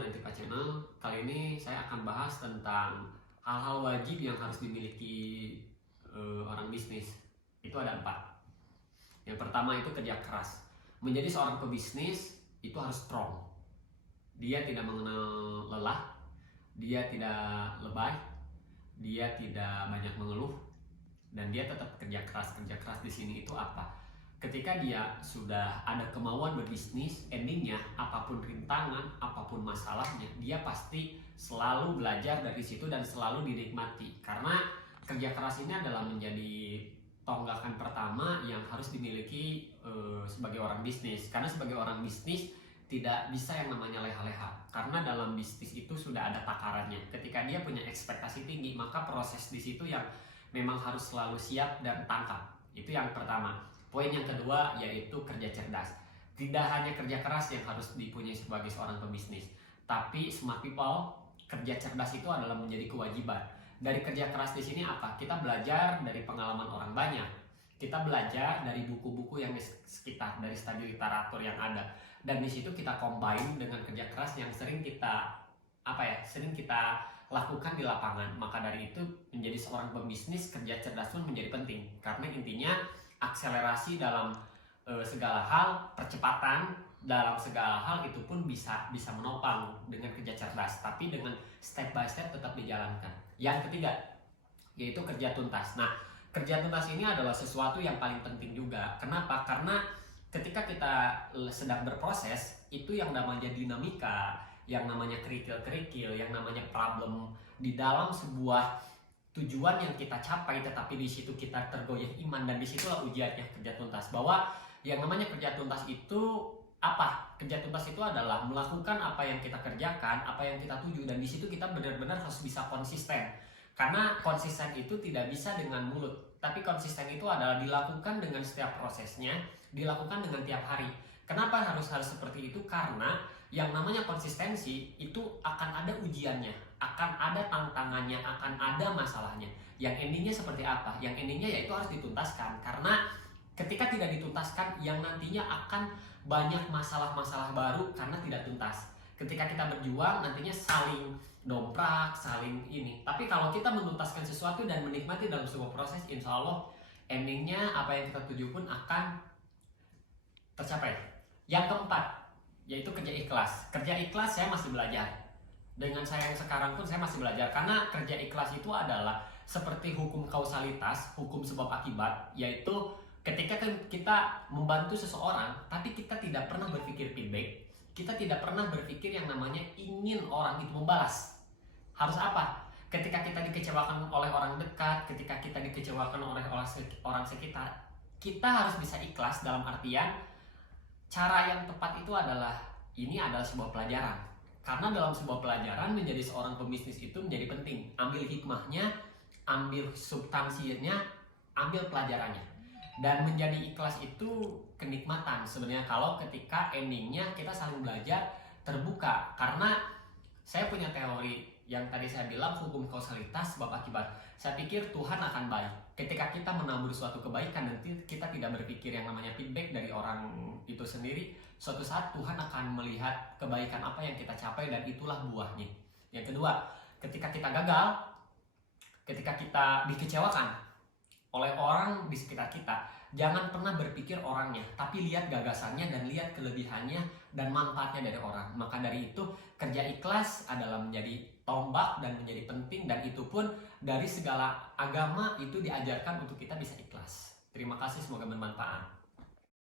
Nantika Channel. Kali ini saya akan bahas tentang hal-hal wajib yang harus dimiliki orang bisnis. Itu ada 4. Yang pertama itu kerja keras. Menjadi seorang pebisnis itu harus strong. Dia tidak mengenal lelah, dia tidak lebay, dia tidak banyak mengeluh, dan dia tetap kerja keras. Kerja keras di sini itu apa? Ketika dia sudah ada kemauan berbisnis, endingnya apapun rintangan, apapun masalahnya, dia pasti selalu belajar dari situ dan selalu dinikmati. Karena kerja keras ini adalah menjadi tonggakan pertama yang harus dimiliki sebagai orang bisnis. Karena sebagai orang bisnis tidak bisa yang namanya leha-leha. Karena dalam bisnis itu sudah ada takarannya. Ketika dia punya ekspektasi tinggi, maka proses di situ yang memang harus selalu siap dan tangkap. Itu yang pertama. Poin yang kedua yaitu kerja cerdas. Tidak hanya kerja keras yang harus dipunyai sebagai seorang pebisnis, tapi smart people, kerja cerdas itu adalah menjadi kewajiban. Dari kerja keras di sini apa? Kita belajar dari pengalaman orang banyak. Kita belajar dari buku-buku yang di sekitar, dari studi literatur yang ada. Dan di situ kita combine dengan kerja keras yang sering kita lakukan di lapangan. Maka dari itu menjadi seorang pebisnis, kerja cerdas pun menjadi penting. Karena intinya akselerasi dalam segala hal, percepatan dalam segala hal itu pun bisa menopang dengan kerja cerdas, tapi dengan step by step tetap dijalankan. Yang ketiga yaitu kerja tuntas. Nah, kerja tuntas ini adalah sesuatu yang paling penting juga. Kenapa? Karena ketika kita sedang berproses, itu yang namanya dinamika, yang namanya kerikil-kerikil, yang namanya problem di dalam sebuah tujuan yang kita capai, tetapi di situ kita tergoyah iman, dan disitulah ujiannya kerja tuntas. Bahwa yang namanya kerja tuntas itu apa? Kerja tuntas itu adalah melakukan apa yang kita kerjakan, apa yang kita tuju, dan di situ kita benar-benar harus bisa konsisten. Karena konsisten itu tidak bisa dengan mulut, tapi konsisten itu adalah dilakukan dengan setiap prosesnya, dilakukan dengan tiap hari. Kenapa harus seperti itu? Karena yang namanya konsistensi itu akan ada ujiannya, akan ada tantangannya, akan ada masalahnya. Yang endingnya seperti apa? Yang endingnya yaitu harus dituntaskan. Karena ketika tidak dituntaskan, yang nantinya akan banyak masalah-masalah baru karena tidak tuntas. Ketika kita berjuang, nantinya saling domprak, saling ini. Tapi kalau kita menuntaskan sesuatu dan menikmati dalam sebuah proses, insya Allah endingnya apa yang kita tuju pun akan tercapai. Yang keempat yaitu kerja ikhlas. Kerja ikhlas saya masih belajar. Dengan saya yang sekarang pun saya masih belajar. Karena kerja ikhlas itu adalah seperti hukum kausalitas, hukum sebab akibat. Yaitu ketika kita membantu seseorang, tapi kita tidak pernah berpikir feedback, kita tidak pernah berpikir yang namanya ingin orang itu membalas. Harus apa? Ketika kita dikecewakan oleh orang dekat, ketika kita dikecewakan oleh orang sekitar, kita harus bisa ikhlas. Dalam artian cara yang tepat itu adalah, ini adalah sebuah pelajaran. Karena dalam sebuah pelajaran menjadi seorang pebisnis itu menjadi penting. Ambil hikmahnya, ambil substansinya, ambil pelajarannya. Dan menjadi ikhlas itu kenikmatan sebenarnya kalau ketika endingnya kita saling belajar, terbuka. Karena saya punya teori yang tadi saya bilang, hukum kausalitas sebab akibat. Saya pikir Tuhan akan baik. Ketika kita menabur suatu kebaikan, nanti kita tidak berpikir yang namanya feedback dari orang itu sendiri. Suatu saat Tuhan akan melihat kebaikan apa yang kita capai, dan itulah buahnya. Yang kedua, ketika kita gagal, ketika kita dikecewakan oleh orang di sekitar kita, jangan pernah berpikir orangnya, tapi lihat gagasannya dan lihat kelebihannya dan manfaatnya dari orang. Maka dari itu kerja ikhlas adalah menjadi tombak dan menjadi penting, dan itu pun dari segala agama itu diajarkan untuk kita bisa ikhlas. Terima kasih, semoga bermanfaat.